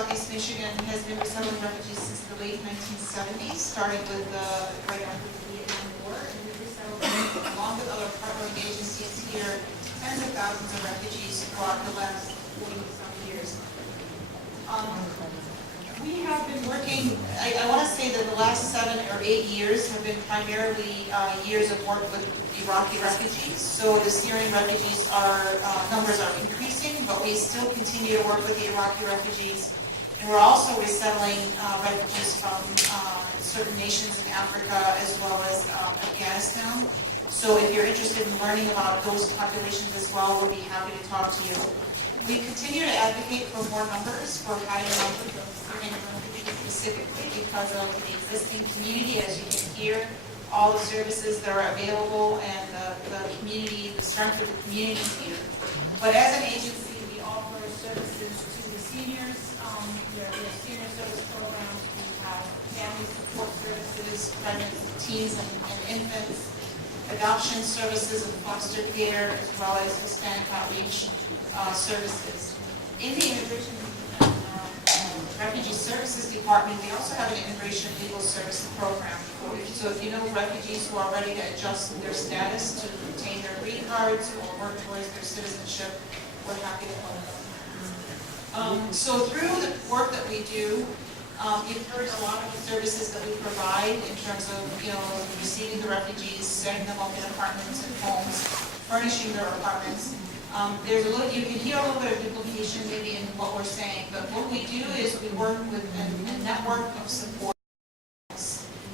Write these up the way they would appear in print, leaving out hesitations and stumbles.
Southeast Michigan has been resettling refugees since the late 1970s, starting with right after the Vietnam War, and we've resettled, along with other partnering agencies here, tens of thousands of refugees throughout the last 40-some years. We have been working, I want to say that the last 7 or 8 years have been primarily years of work with Iraqi refugees. So the Syrian refugees numbers are increasing, but we still continue to work with the Iraqi refugees. And we're also resettling refugees from certain nations in Africa as well as Afghanistan. So if you're interested in learning about those populations as well, we'll be happy to talk to you. We continue to advocate for more numbers, for higher numbers of Syrian refugees specifically because of the existing community. As you can hear, all the services that are available and the community, the strength of the community here. But as an agency, we offer services to the seniors. We have senior service programs. We have family support services, pregnant teens and infants, adoption services and foster care, as well as Hispanic outreach services. In the Immigration and Refugee Services Department, we also have an Immigration Legal Service Program. So if you know refugees who are ready to adjust their status to obtain their green cards or work towards their citizenship, we're happy to help them. So through the work that we do, you've heard a lot of the services that we provide in terms of, receiving the refugees, setting them up in apartments and homes, furnishing their apartments. You can hear a little bit of duplication maybe in what we're saying, but what we do is we work with a network of support.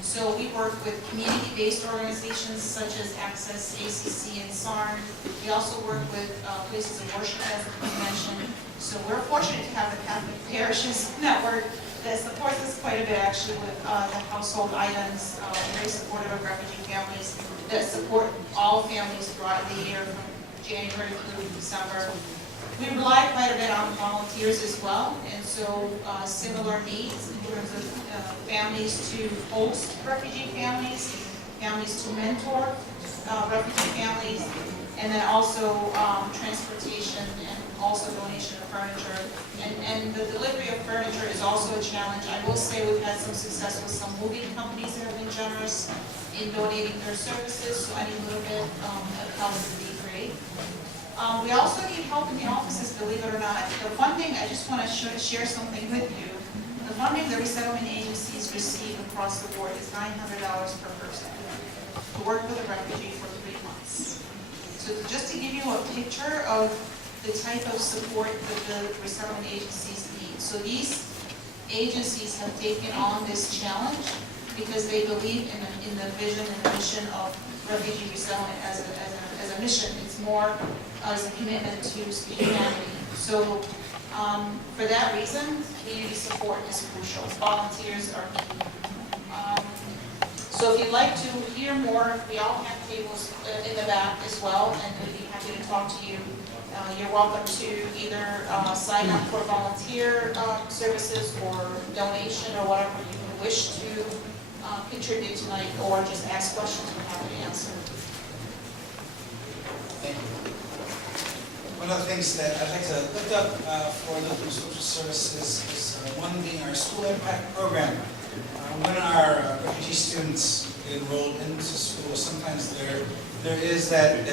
So we work with community-based organizations such as Access, ACC, and SARN. We also work with places of worship, as we mentioned. So we're fortunate to have the Catholic Parishes Network that supports us quite a bit actually with the household items, very supportive of refugee families that support all families throughout the year from January through December. We rely quite a bit on volunteers as well, and so similar needs in terms of families to host refugee families, families to mentor refugee families, and then also transportation and also donation of furniture. And the delivery of furniture is also a challenge. I will say we've had some success with some moving companies that have been generous in donating their services, so any little bit of help would be great. We also need help in the offices, believe it or not. The funding, I just want to share something with you. The funding that resettlement agencies receive across the board is $900 per person to work with a refugee for 3 months. So just to give you a picture of the type of support that the resettlement agencies need. So these agencies have taken on this challenge because they believe in the vision and the mission of refugee resettlement as a mission. It's more as a commitment to humanity. So for that reason, community support is crucial. Volunteers are key. So if you'd like to hear more, we all have tables in the back as well, and we'd be happy to talk to you. You're welcome to either sign up for volunteer services or donation or whatever you wish to contribute tonight, or just ask questions we're happy to answer. Thank you. One of the things that I'd like to lift up for local social services is one being our school impact program. When our refugee students get enrolled into school, sometimes there is that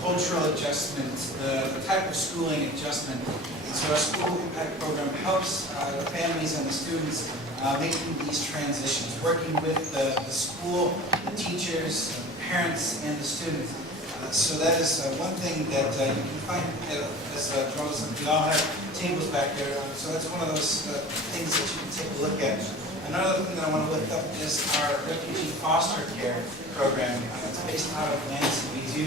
cultural adjustment, the type of schooling adjustment. And so our school impact program helps the families and the students making these transitions, working with the school, the teachers, the parents, and the students. So that is one thing that you can find as drawings. We all have tables back there, so that's one of those things that you can take a look at. Another thing that I want to lift up is our refugee foster care program. It's based out of Lansing. We do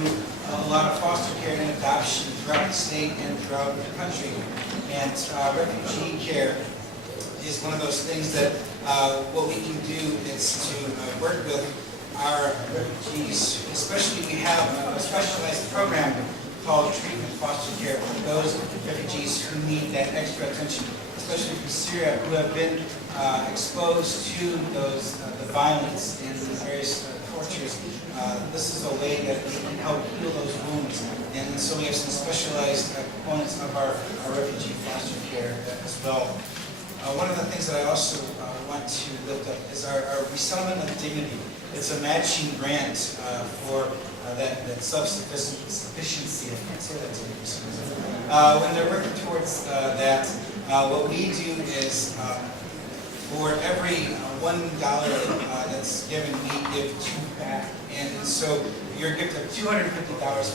a lot of foster care and adoption throughout the state and throughout the country. And refugee care is one of those things that what we can do is to work with our refugees, especially we have a specialized program called treatment foster care for those refugees who need that extra attention, especially from Syria, who have been exposed to the violence and the various tortures. This is a way that we can help heal those wounds. And so we have some specialized components of our refugee foster care as well. One of the things that I also want to lift up is our resettlement of dignity. It's a matching grant for that self-sufficiency. I can't say that today for some reason. When they're working towards that, what we do is for every $1 that's given, we give 2 back. And so your gift of $250,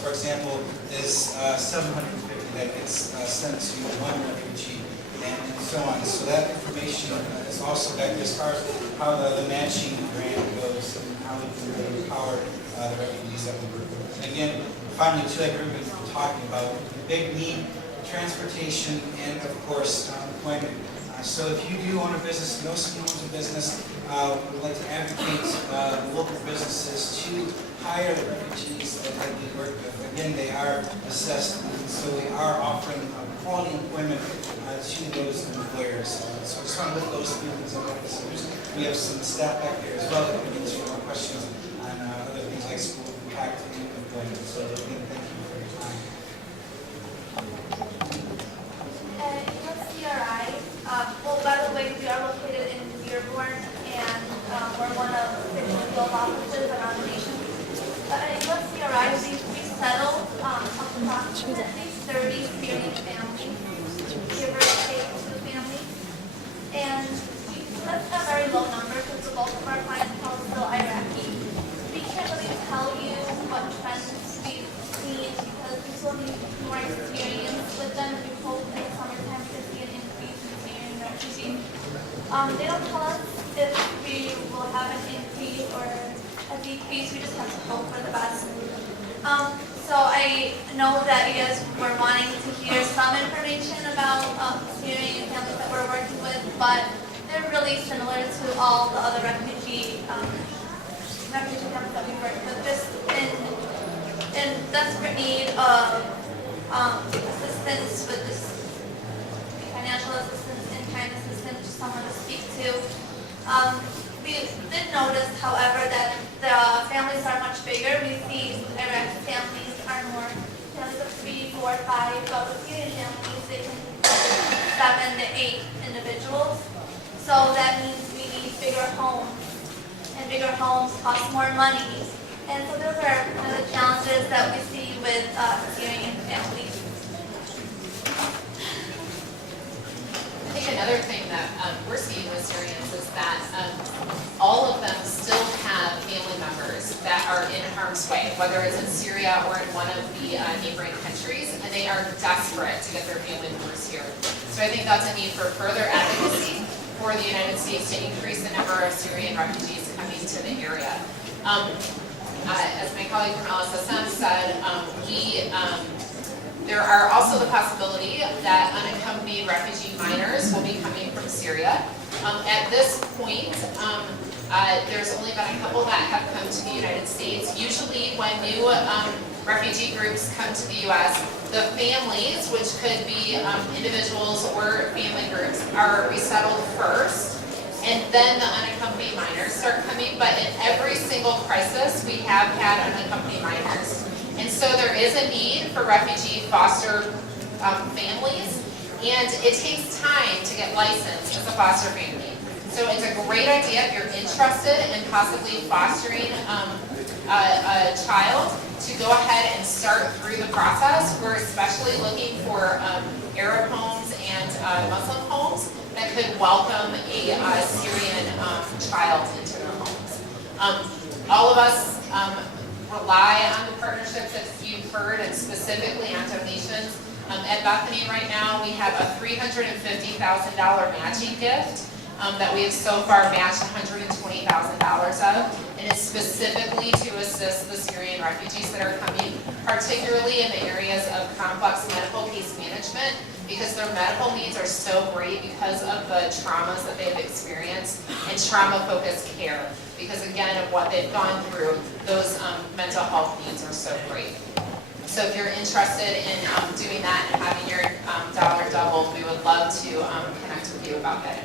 for example, is $750 that gets sent to one refugee, and so on. So that information is also back as far as how the matching grant goes and how we can really empower the refugees that we work with. And again, finally, too, like we've been talking about, big need, transportation, and of course, employment. So if you do own a business, know someone who owns a business, we'd like to advocate local businesses to hire the refugees that we work with. Again, they are assessed, and so we are offering quality employment to those employers. So I just want to lift those few things up. We have some staff back there as well that can answer more questions on other things like school impact and employment. So again, thank you for your time. CRI. Well, by the way, we are located in Dearborn, and we're one of 6 field offices around the nation. At USCRI, we settled approximately 30 Syrian families, give or take 2 families. And that's a very low number because the bulk of our clientele is still Iraqi. We can't really tell you what trends we've seen because we still need more experience with them, and we hope in the summertime we can see an increase in Syrian refugees. They don't tell us if we will have an increase or a decrease. We just have to hope for the best. So I know that you guys were wanting to hear some information about Syrian families that we're working with, but they're really similar to all the other refugee camps that we work with, just in desperate need of assistance with this financial assistance and kind assistance, just someone to speak to. We did notice, however, that the families are much bigger. We see Iraqi families are more families of 3, 4, 5, but with Syrian families, they can be 7 to 8 individuals. So that means we need bigger homes, and bigger homes cost more money. And so those are one of the challenges that we see with Syrian families. I think another thing that we're seeing with Syrians is that all of them still have family members that are in harm's way, whether it's in Syria or in one of the neighboring countries, and they are desperate to get their family members here. So I think that's a need for further advocacy for the United States to increase the number of Syrian refugees coming to the area. As my colleague from LSSM said, there are also the possibility that unaccompanied refugee minors will be coming from Syria. At this point, there's only been a couple that have come to the United States. Usually when new refugee groups come to the U.S., the families, which could be individuals or family groups, are resettled first, and then the unaccompanied minors start coming. But in every single crisis, we have had unaccompanied minors. And so there is a need for refugee foster families, and it takes time to get licensed as a foster family. So it's a great idea if you're interested in possibly fostering a child to go ahead and start through the process. We're especially looking for Arab homes and Muslim homes that could welcome a Syrian child into their homes. All of us rely on the partnerships that you've heard, and specifically on donations. At Bethany right now, we have a $350,000 matching gift that we have so far matched $120,000 of, and it's specifically to assist the Syrian refugees that are coming, particularly in the areas of complex medical case management, because their medical needs are so great because of the traumas that they have experienced, and trauma-focused care, because again of what they've gone through, those mental health needs are so great. So if you're interested in doing that and having your dollar doubled, we would love to connect with you about that.